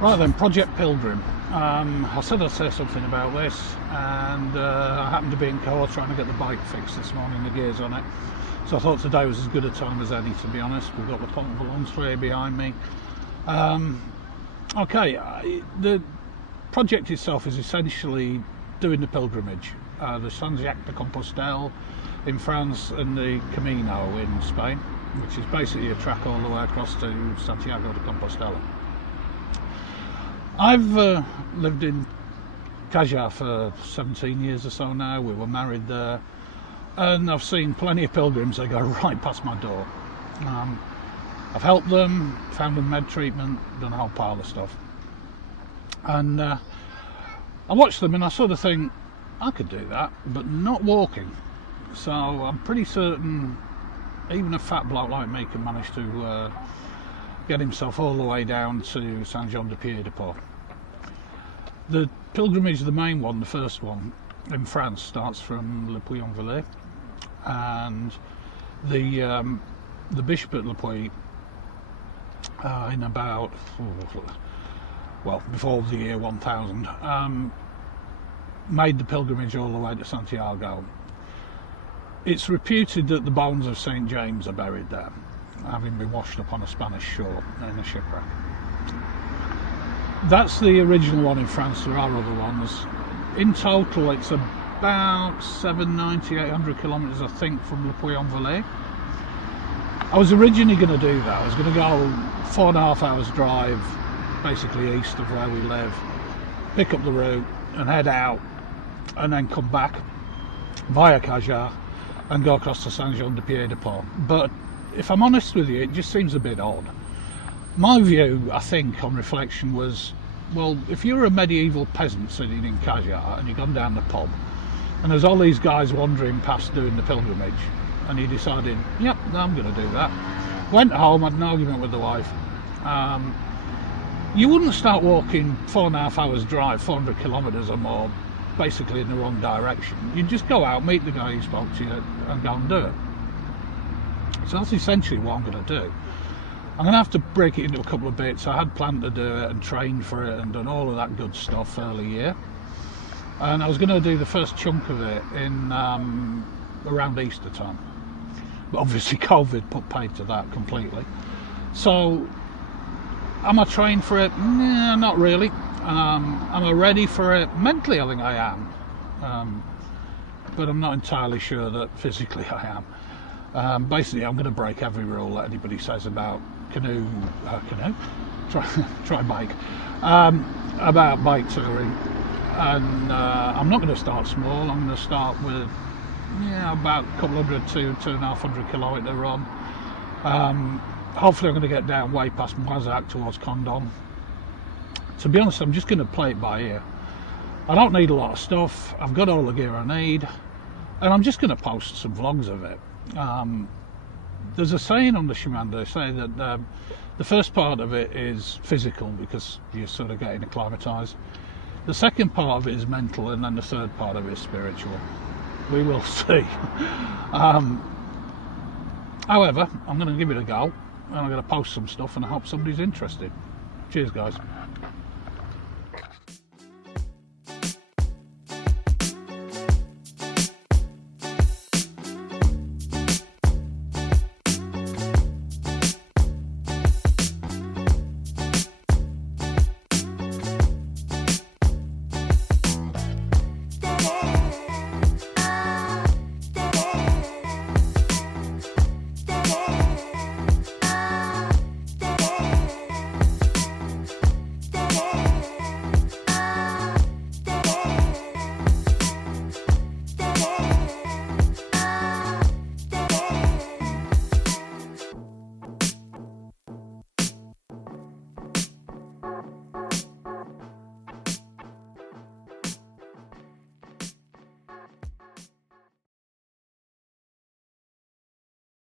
Right then, Project Pilgrim. I said I'd say something about this, and I happened to be in car trying to get the bike fixed this morning, the gears on it. So I thought today was as good a time as any, to be honest. We've got the balloons tray behind me. The project itself is essentially doing the pilgrimage. The St Jacques de Compostelle in France and the Camino in Spain, which is basically a track all the way across to Santiago de Compostela. I've lived in Cajar for 17 years or so now. We were married there, and I've seen plenty of pilgrims that go right past my door. I've helped them, found them med treatment, done a whole pile of stuff, and I watch them and I sort of think I could do that, but not walking. So I'm pretty certain even a fat bloke like me can manage to get himself all the way down to St Jacques de Compostelle. The pilgrimage, the main one, the first one in France, starts from Le Puy-en-Velay, and the bishop at Le Puy in about before the year 1000 made the pilgrimage all the way to Santiago. It's reputed that the bones of St James are buried there, having been washed up on a Spanish shore in a shipwreck. That's the original one in France. There are other ones. In total it's about 790-800 kilometres, I think, from Le Puy-en-Velay. I was originally going to do that. I was going to go 4.5 hours drive basically east of where we live, pick up the route and head out, and then come back via Cajar and go across to St Jacques de Compostelle. But if I'm honest with you, it just seems a bit odd. My view, I think, on reflection was, well, if you're a medieval peasant sitting in Cajar and you've gone down the pub and there's all these guys wandering past doing the pilgrimage, and you decided, yep, I'm going to do that, went home, had an argument with the wife, you wouldn't start walking 4.5 hours drive, 400 kilometres or more, basically in the wrong direction. You'd just go out, meet the guy who spoke to you and go and do it. So that's essentially what I'm going to do. I'm going to have to break it into a couple of bits. I had planned to do it and trained for it and done all of that good stuff early year, and I was going to do the first chunk of it in around Easter time, but obviously COVID put paid to that completely. So am I trained for it? Nah, not really. Am I ready for it? Mentally I think I am, but I'm not entirely sure that physically I am. Basically I'm going to break every rule that anybody says about try bike, about bike touring, and I'm not going to start small. I'm going to start with about a couple hundred to 2,500 kilometre run. Hopefully I'm going to get down way past Moissac towards Condom. To be honest, I'm just going to play it by ear. I don't need a lot of stuff. I've got all the gear I need, and I'm just going to post some vlogs of it. There's a saying on the Chemin, they say that the first part of it is physical, because you're sort of getting acclimatised. The second part of it is mental, and then the third part of it is spiritual. We will see. However, I'm going to give it a go, and I'm going to post some stuff, and I hope somebody's interested. Cheers, guys.